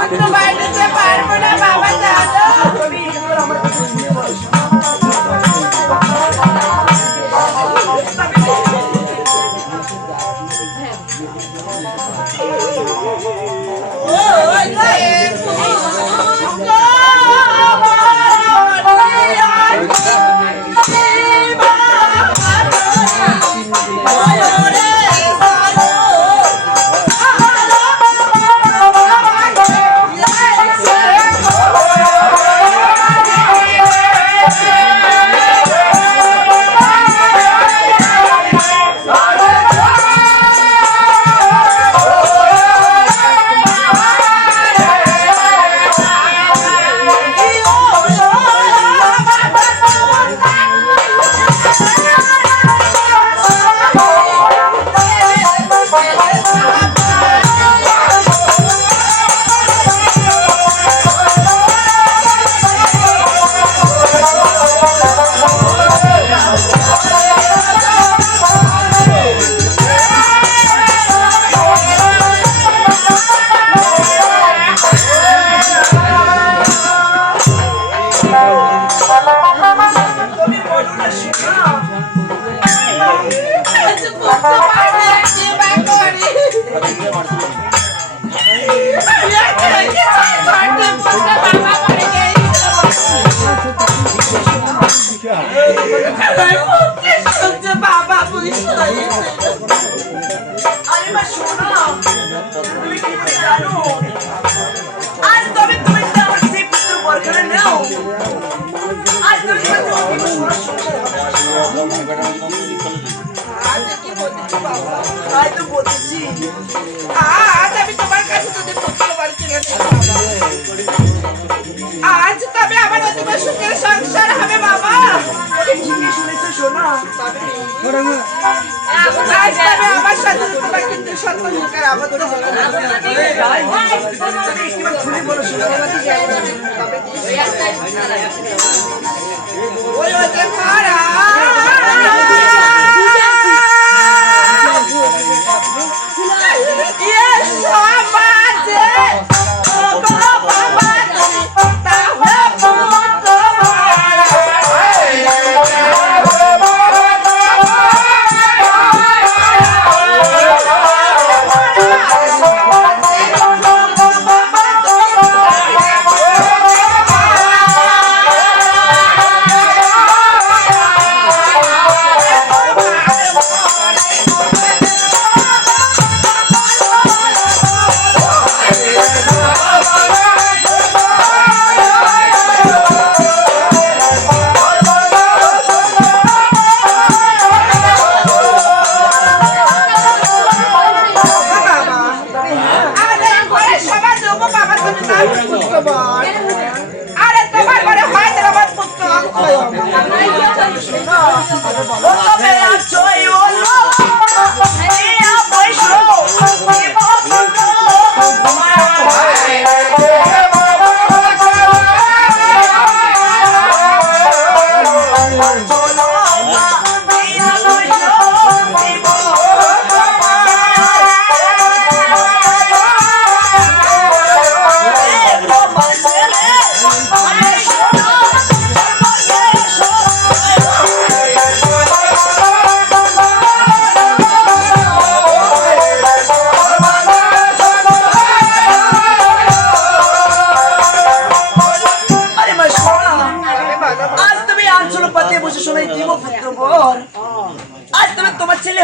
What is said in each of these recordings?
পুত্র বাড়িতে পারব না বাবা জানো বাবা বুঝতে আরে মা শোনা তুমি কি জানো আজ তবে তুমি আমার সেই পুত্র বরখানে নাও আজ তুমি আজ তো বলছি আজ আমি তোমার কাছে তোদের পুত্র বাড়ি চলে যাব আমার সংসার হবে, বাবা। ঠিকই শুনেছো শোনা আজ তবে আমার সাথে তোমার কিন্তু সত্য মুখের একবার খুলে বলো শোনা ওই ওই যে পুত্র অক্ষয় ও তবে আজ জয়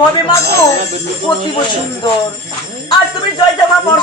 হবে মা গো অতীব সুন্দর। আর তুমি জয় জামা বলো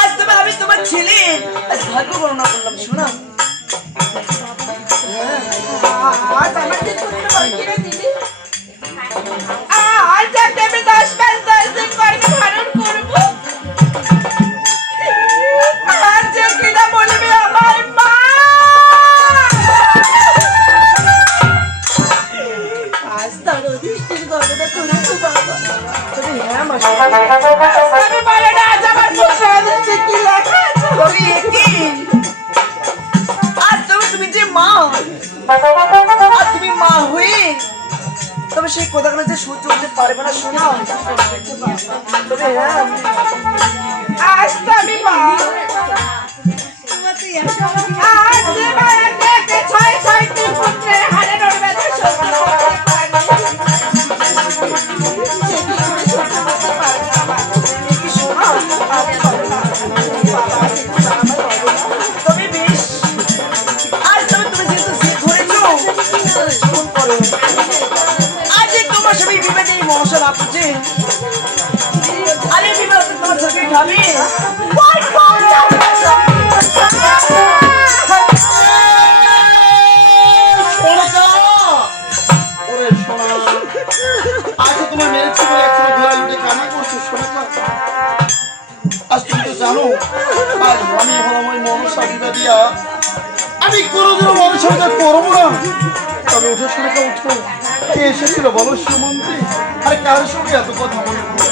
আজ তবে আমি তোমার ছেলে। আজ ভাগ্য গণনা করলাম শোনা। তুমি মা হয়ে তবে সেই কোথাকালে যে সহ্য করতে পারবে না শোনা তবে হ্যাঁ। আজ তো আমি মা। তুমি তো জানো আজ আমি হলাম ওই মনসা আমি কোনোদিন মনসা করব না তবে উঠে সরে উঠো কে এসেছিল বলো সুমন্ত্রী আর, কার সঙ্গে এত কথা বলব?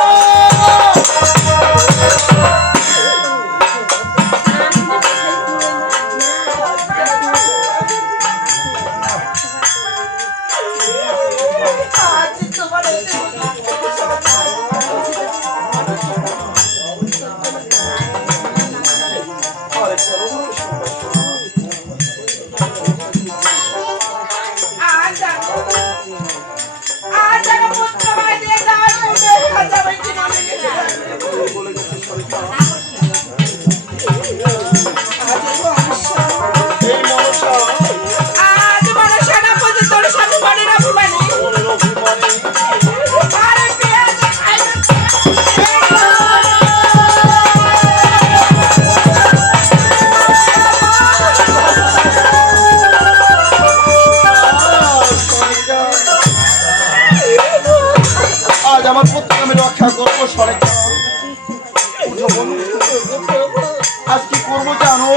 আজ আমার পুত্র আমি রক্ষা করব সরে আজ কি করব জানো?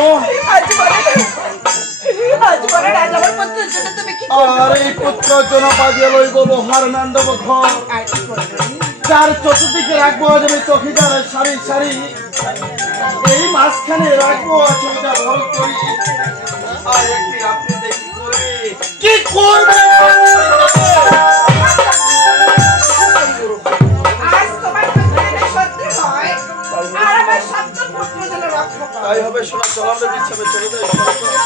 এই পুত্র জন্য বাজিয়ে লইব লোহার নান দেবো ঘর তার চতুর্দিকে আজ আমি চকিদার সারি সারি। এই মাঝখানে রাখব আজ চকিদা কি করবে। কি করবে? সোনা জলালের বিচ্ছাপে চলে যায় সোনা